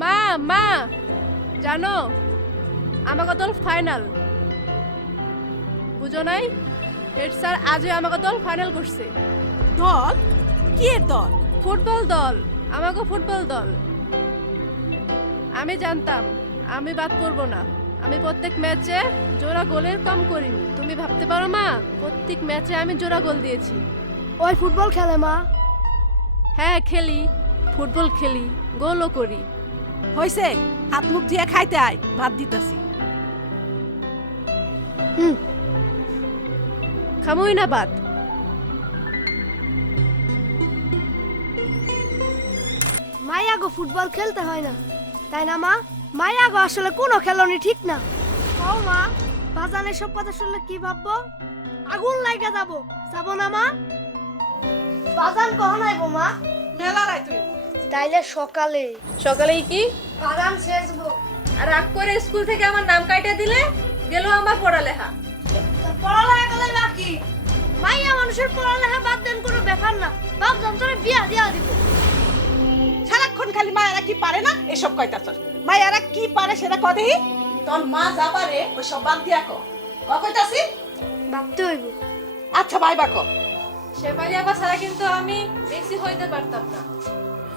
মা মা জানো আমাকে দল ফাইনাল বুঝো নাই হেড স্যার আজই আমাকে দল ফাইনাল করছে। দল? কি এর দল? ফুটবল দল, আমাকে ফুটবল দল। আমি জানতাম আমি বাদ পড়বো না। আমি প্রত্যেক ম্যাচে জোড়া গোলের কম করিনি। তুমি ভাবতে পারো মা, প্রত্যেক ম্যাচে আমি জোড়া গোল দিয়েছি। ওই ফুটবল খেলে মা? হ্যাঁ খেলি, ফুটবল খেলি, গোলও করি। হইছে, হাত মুখ ধুয়ে খাইতে আয়, ভাত দিতেছি। খামুই না বাদ। মায়াগো ফুটবল খেলতে হয় না, তাই না মা? মায়াগো আসলে কোনো খেলনি ঠিক না। ও মা, বাজানের সব কথা শুনলে কি ভাববো? আগুন লাগা যাবো না মা? বাজান কখন আইবো মা? মেলা রাই তুই। তাইলে সকালে। সকালেই কি বাজান শেষবো। আর রাগ করে স্কুল থেকে আমার নাম কাইটা দিলে গেল আমার পড়ালেখা। পড়ালেখা গেলে বাকি মাইয়া মানুষের পড়ালেখা বাদ দেন কোনো ব্যাপার না। বাপ যন্ত্রে বিয়া দিয়া দিব। সারাক্ষণ খালি মায়েরা কি পারে না এসব কয়তা চল। মায়েরা কি পারে সেটা কদেই। তোর মা যা পারে ওই সব বাদ দিয়া কো। কইতাছি? ভাবতে হইব। আচ্ছা ভাই বাকো। শেফালি আপা ছাড়া কিন্তু আমি মেসি হইতে পারতাম না।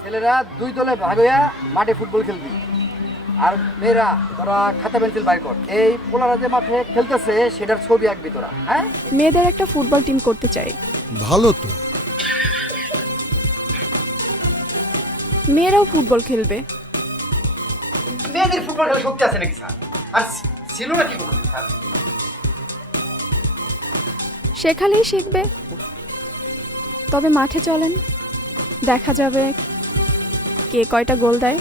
ছেলেরা দুই দলে ভাগ হইয়া মাঠে ফুটবল খেলবি, আর মেয়েরা তোরা খাতা পেন্সিল বাইর কর। এই পোলারা যে মাঠে খেলতেছে সেটার ছবি আঁকবি তোরা। হ্যাঁ, মেয়েদের একটা ফুটবল টিম করতে চাই। ভালো তো। মেয়েরাও ফুটবল খেলবে। মেয়েদের ফুটবল খেলা শক্তি আছে নাকি স্যার? আর ছিল না কি বলতে স্যার? শেখালেই শিখবে। তবে মাঠে চলেন, দেখা যাবে কে কয়টা গোল দেয়।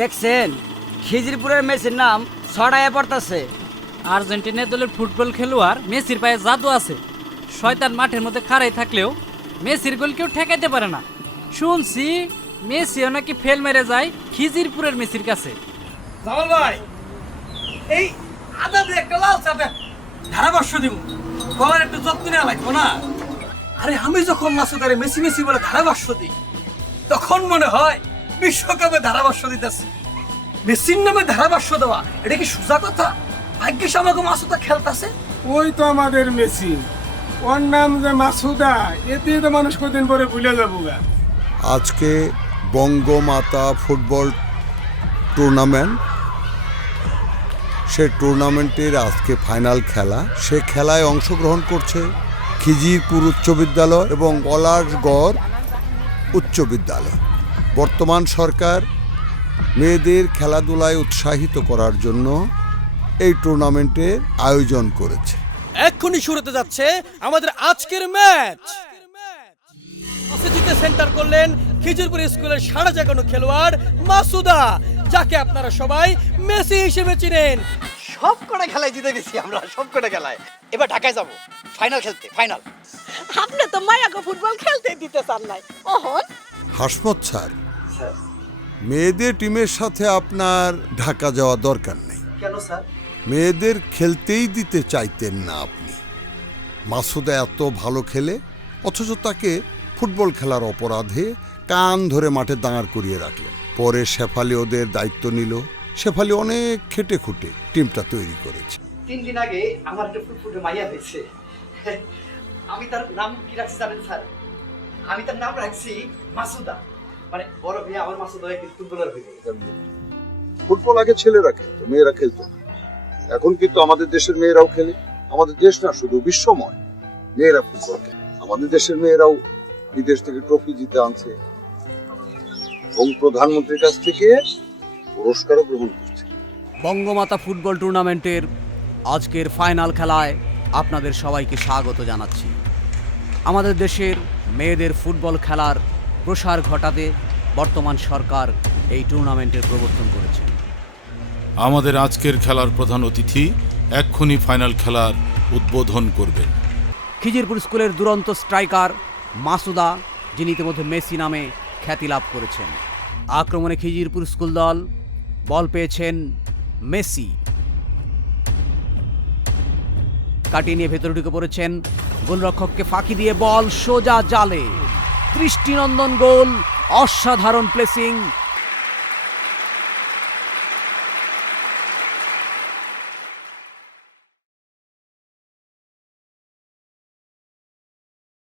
দেখছেন খিজিরপুরের মেসির নাম ছড়াইয়া পড়তাছে। আর্জেন্টিনা দলের ফুটবল খেলোয়াড় মেসির পায়ে জাদু আছে। শয়তান মাঠের মধ্যে খাড়াই থাকলেও মেসির গোল কেউ ঠেকাইতে পারে না। শুনছি মেসিও নাকি ফেল মেরে যায় খিজিরপুরের মেসির কাছে। জামাল ভাই, এই আদা দিয়ে একটা লাল চাপে ধারাভাষ্য দিব, গলার একটু যত্ন নেওয়া লাগবো না? আরে আমি যখন মাসুদারে মেসি মেসি বলে ধারাভাষ্য দিই তখন মনে হয় বিশ্বকাপে ধারাভাষ্য দিতেছি। মেসির নামে ধারাভাষ্য দেওয়া এটা কি সোজা কথা? ভাগ্যিস আমাকে মাসুদা খেলতেছে। ওই তো আমাদের মেসি, ওর নাম যে মাসুদা, এতে তো মানুষ কদিন পরে ভুলে যাবো গা। আজকে বঙ্গমাতা ফুটবল টুর্নামেন্ট, সে টুর্নামেন্টের আজকে ফাইনাল খেলা। সে খেলায় অংশগ্রহণ করছে খিজিরপুর উচ্চ বিদ্যালয় এবং পলাশগড় উচ্চ বিদ্যালয়। বর্তমান সরকার মেয়েদের খেলাধুলায় উৎসাহিত করার জন্য এই টুর্নামেন্টের আয়োজন করেছে। এক্ষুনি শুরু হতে যাচ্ছে আমাদের আজকের ম্যাচ। টসে জিতে সেন্টার করলেন খিজিরপুর স্কুলের সাড়া জাগানো খেলোয়াড় মাসুদা, যাকে আপনারা সবাই মেসি হিসেবে চিনেন। সব কটা খেলায় জিতে গেছি আমরা, সব কটা খেলায়। এবার ঢাকায় যাব ফাইনাল খেলতে। ফাইনাল আপনি তো মায়াকে ফুটবল খেলতে দিতে চান নাই। ওহন হাসমত স্যার, মেয়েদের টিমের সাথে আপনার ঢাকা যাওয়া দরকার নেই। কেন স্যার? মেয়েদের খেলতেই দিতে চাইতেন না আপনি। মাসুদা এত ভালো খেলে, অথচ তাকে ফুটবল খেলার অপরাধে কান ধরে মাঠে দাঁড় করিয়ে রাখলেন। পরে শেফালি ওদের দায়িত্ব নিল। শেফালি অনেক খেটে খুঁটে টিমটা তৈরি করেছে। 3 দিন আগে আমার একটা ফুটফুটে মাইয়া হয়েছে। আমি তার নাম কি রাখছি জানেন স্যার? আমি তার নাম রাখছি মাসুদা। মানে বড় ভাই আমার মাসুদা একজন ফুটবলার হয়ে গেছে। ফুটবল আগে ছেলেরা খেলতো, মেয়েরা খেলতো না। এখন কিন্তু আমাদের দেশের মেয়েরাও খেলে। আমাদের দেশ না, শুধু বিশ্বময় মেয়েরা ফুটবল খেলে। আমাদের দেশের মেয়েরাও বিদেশ থেকে ট্রফি জিতে আনছে এবং প্রধানমন্ত্রীর কাছ থেকে পুরস্কারও গ্রহণ করছে। বঙ্গমাতা ফুটবল টুর্নামেন্টের আজকের ফাইনাল খেলায় আপনাদের সবাইকে স্বাগত জানাচ্ছি। আমাদের দেশের মেয়েদের ফুটবল খেলার প্রসার ঘটাতে বর্তমান সরকার এই টুর্নামেন্টের প্রবর্তন করেছে। আমাদের আজকের খেলার প্রধান অতিথি এক্ষুনি ফাইনাল খেলার উদ্বোধন করবেন। খিজিরপুর স্কুলের দুরন্ত স্ট্রাইকার মাসুদা, যিনি ইতিমধ্যে মেসি নামে খ্যাতি লাভ করেছেন। আক্রমণে খিজিরপুর স্কুল দল বল পেয়েছেন মেসি, কাটিয়ে নিয়ে ভেতরে ঢুকে পড়েছেন। গোলরক্ষককে ফাঁকি দিয়ে বল সোজা জালে। দৃষ্টিনন্দন গোল, অসাধারণ প্লেসিং,